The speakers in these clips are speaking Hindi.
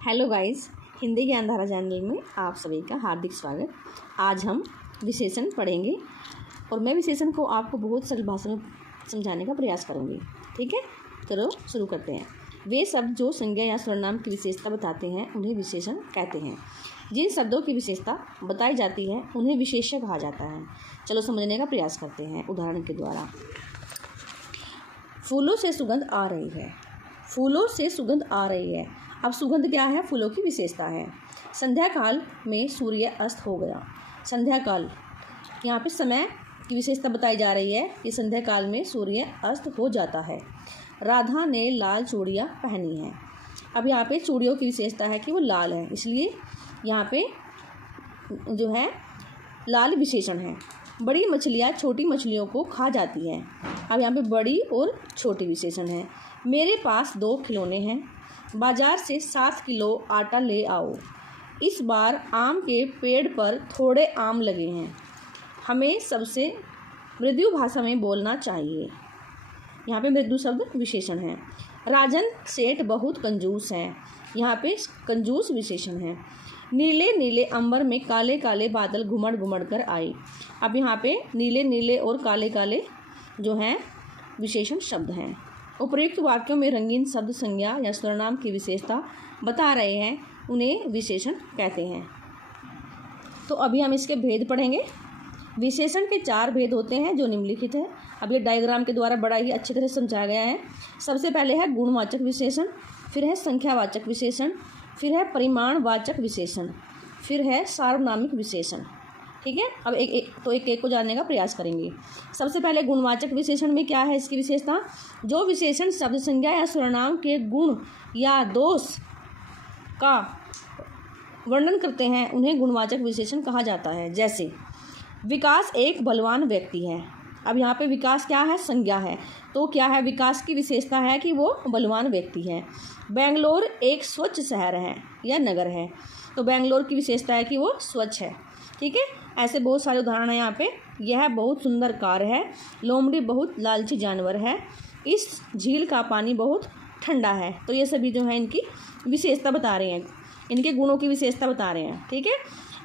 Hello guys, Hindi Gyandhara channel में आप सभी का हार्दिक स्वागत। आज हम विशेषण पढ़ेंगे और मैं विशेषण को आपको बहुत सरल भाषा में समझाने का प्रयास करूंगी। ठीक है, चलो शुरू करते हैं। वे शब्द जो संज्ञा या सर्वनाम की विशेषता बताते हैं उन्हें विशेषण कहते हैं। जिन शब्दों की विशेषता बताई जाती है उन्हें विशेष्य कहा जाता है। चलो समझने का प्रयास करते हैं उदाहरण के द्वारा। फूलों से सुगंध आ रही है। फूलों से सुगंध आ रही है। अब सुगंध क्या है? फूलों की विशेषता है। संध्या काल में सूर्य अस्त हो गया। संध्या काल, यहाँ पे समय की विशेषता बताई जा रही है कि संध्या काल में सूर्य अस्त हो जाता है। राधा ने लाल चूड़ियाँ पहनी हैं। अब यहाँ पे चूड़ियों की विशेषता है कि वो लाल है, इसलिए यहाँ पे जो है लाल विशेषण है। बड़ी मछलियाँ छोटी मछलियों को खा जाती हैं। अब यहाँ पे बड़ी और छोटी विशेषण है। मेरे पास 2 खिलौने हैं। बाजार से 7 किलो आटा ले आओ। इस बार आम के पेड़ पर थोड़े आम लगे हैं। हमें सबसे मृदु भाषा में बोलना चाहिए। यहाँ पे मृदु शब्द विशेषण है। राजन सेठ बहुत कंजूस है। यहाँ पे कंजूस विशेषण है। नीले नीले अंबर में काले काले बादल घुमड़ घुमड़ कर आए। अब यहाँ पे नीले नीले और काले काले जो हैं विशेषण शब्द हैं। उपयुक्त वाक्यों में रंगीन शब्द संज्ञा या सर्वनाम की विशेषता बता रहे हैं, उन्हें विशेषण कहते हैं। तो अभी हम इसके भेद पढ़ेंगे। विशेषण के 4 भेद होते हैं जो निम्नलिखित है। अब ये डायग्राम के द्वारा बड़ा ही अच्छी तरह से समझाया गया है। सबसे पहले है गुणवाचक विशेषण, फिर है संख्यावाचक विशेषण, फिर है परिमाणवाचक विशेषण, फिर है सार्वनामिक विशेषण। ठीक है, अब एक को जानने का प्रयास करेंगे। सबसे पहले गुणवाचक विशेषण में क्या है इसकी विशेषता? जो विशेषण शब्द संज्ञा या सर्वनाम के गुण या दोष का वर्णन करते हैं उन्हें गुणवाचक विशेषण कहा जाता है। जैसे विकास एक बलवान व्यक्ति है। अब यहाँ पे विकास क्या है? संज्ञा है। तो क्या है? विकास की विशेषता है कि वो बलवान व्यक्ति है। बेंगलोर एक स्वच्छ शहर है या नगर है। तो बेंगलोर की विशेषता है कि वो स्वच्छ है। ठीक है, ऐसे बहुत सारे उदाहरण हैं यहाँ पे। यह बहुत सुंदर कार है। लोमड़ी बहुत लालची जानवर है। इस झील का पानी बहुत ठंडा है। तो ये सभी जो है इनकी विशेषता बता रहे हैं, इनके गुणों की विशेषता बता रहे हैं। ठीक है,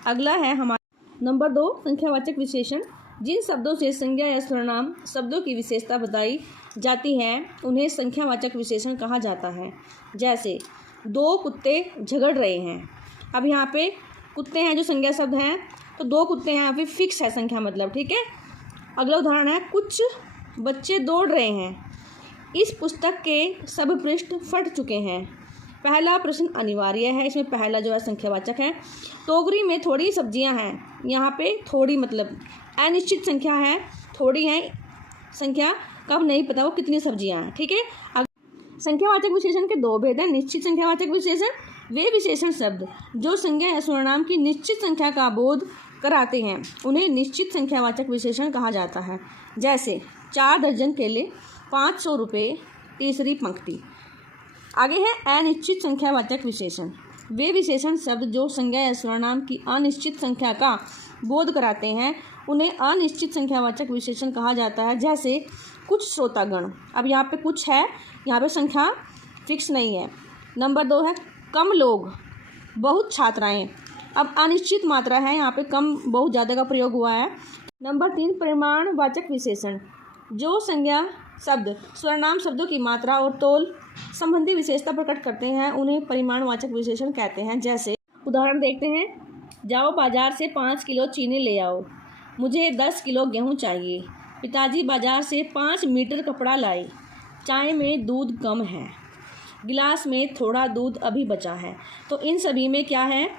अगला है हमारा नंबर 2 संख्यावाचक विशेषण। जिन शब्दों से संज्ञा या सर्वनाम शब्दों की विशेषता बताई जाती है उन्हें संख्यावाचक विशेषण कहा जाता है। जैसे 2 कुत्ते झगड़ रहे हैं। अब यहाँ पे कुत्ते हैं जो संज्ञा शब्द हैं, तो 2 कुत्ते हैं, यहाँ पे फिक्स है संख्या मतलब। ठीक है, अगला उदाहरण है कुछ बच्चे दौड़ रहे हैं। इस पुस्तक के सब पृष्ठ फट चुके हैं। पहला प्रश्न अनिवार्य है, इसमें पहला जो है संख्यावाचक है। टोकरी में थोड़ी सब्जियां हैं। यहाँ पे थोड़ी मतलब अनिश्चित संख्या है, थोड़ी है संख्या, कब नहीं पता वो कितनी सब्जियां हैं। ठीक है, संख्यावाचक विशेषण के 2 भेद हैं। निश्चित संख्यावाचक विशेषण वे विशेषण शब्द जो संज्ञा या सर्वनाम की निश्चित संख्या का बोध कराते हैं उन्हें निश्चित संख्यावाचक विशेषण कहा जाता है। जैसे 4 दर्जन केले, 500 रुपये, तीसरी पंक्ति। आगे है अनिश्चित संख्यावाचक विशेषण। वे विशेषण शब्द जो संज्ञा या सर्वनाम की अनिश्चित संख्या का बोध कराते हैं उन्हें अनिश्चित संख्यावाचक विशेषण कहा जाता है। जैसे कुछ श्रोतागण। अब यहाँ पे कुछ है, यहाँ पे संख्या फिक्स नहीं है। नंबर 2 है कम लोग, बहुत छात्राएं। अब अनिश्चित मात्रा है, यहाँ पे कम बहुत ज़्यादा का प्रयोग हुआ है। नंबर 3 परिमाणवाचक विशेषण। जो संज्ञा शब्द सर्वनाम शब्दों की मात्रा और तौल संबंधी विशेषता प्रकट करते हैं उन्हें परिमाणवाचक विशेषण कहते हैं। जैसे उदाहरण देखते हैं, जाओ बाजार से 5 किलो चीनी ले आओ। मुझे 10 किलो गेहूँ चाहिए। पिताजी बाजार से 5 मीटर कपड़ा लाए। चाय में दूध कम है। गिलास में थोड़ा दूध अभी बचा है। तो इन सभी में क्या है?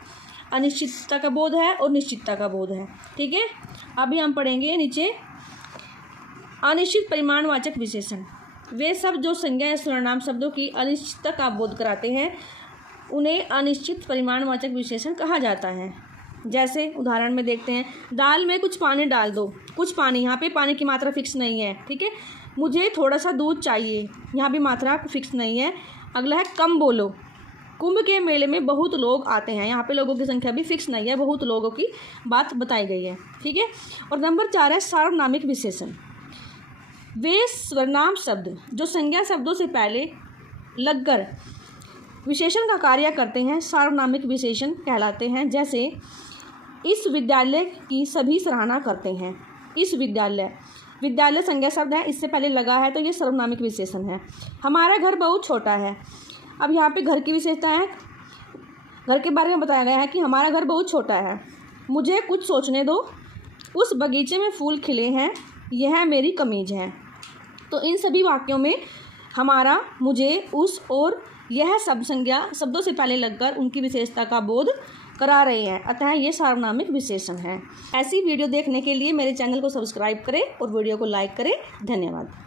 अनिश्चितता का बोध है और निश्चितता का बोध है। ठीक है, अभी हम पढ़ेंगे नीचे अनिश्चित परिमाणवाचक विशेषण। वे शब्द जो संज्ञा या सर्वनाम शब्दों की अनिश्चितता का बोध कराते हैं उन्हें अनिश्चित परिमाणवाचक विशेषण कहा जाता है। जैसे उदाहरण में देखते हैं, दाल में कुछ पानी डाल दो। कुछ पानी, यहाँ पे पानी की मात्रा फिक्स नहीं है। ठीक है, मुझे थोड़ा सा दूध चाहिए, यहाँ भी मात्रा फिक्स नहीं है। अगला है कम बोलो। कुंभ के मेले में बहुत लोग आते हैं। यहाँ पे लोगों की संख्या भी फिक्स नहीं है, बहुत लोगों की बात बताई गई है। ठीक है, और नंबर 4 है सार्वनामिक विशेषण। वे सर्वनाम शब्द जो संज्ञा शब्दों से पहले लगकर विशेषण का कार्य करते हैं सार्वनामिक विशेषण कहलाते हैं। जैसे इस विद्यालय की सभी सराहना करते हैं। इस विद्यालय, विद्यालय संज्ञा शब्द है, इससे पहले लगा है तो ये सर्वनामिक विशेषण है। हमारा घर बहुत छोटा है। अब यहाँ पे घर की विशेषता है, घर के बारे में बताया गया है कि हमारा घर बहुत छोटा है। मुझे कुछ सोचने दो, उस बगीचे में फूल खिले हैं, यह मेरी कमीज है। तो इन सभी वाक्यों में हमारा, मुझे, उस और यह सब संज्ञा शब्दों से पहले लगकर उनकी विशेषता का बोध करा रहे हैं, अतः ये सार्वनामिक विशेषण है। ऐसी वीडियो देखने के लिए मेरे चैनल को सब्सक्राइब करें और वीडियो को लाइक करें। धन्यवाद।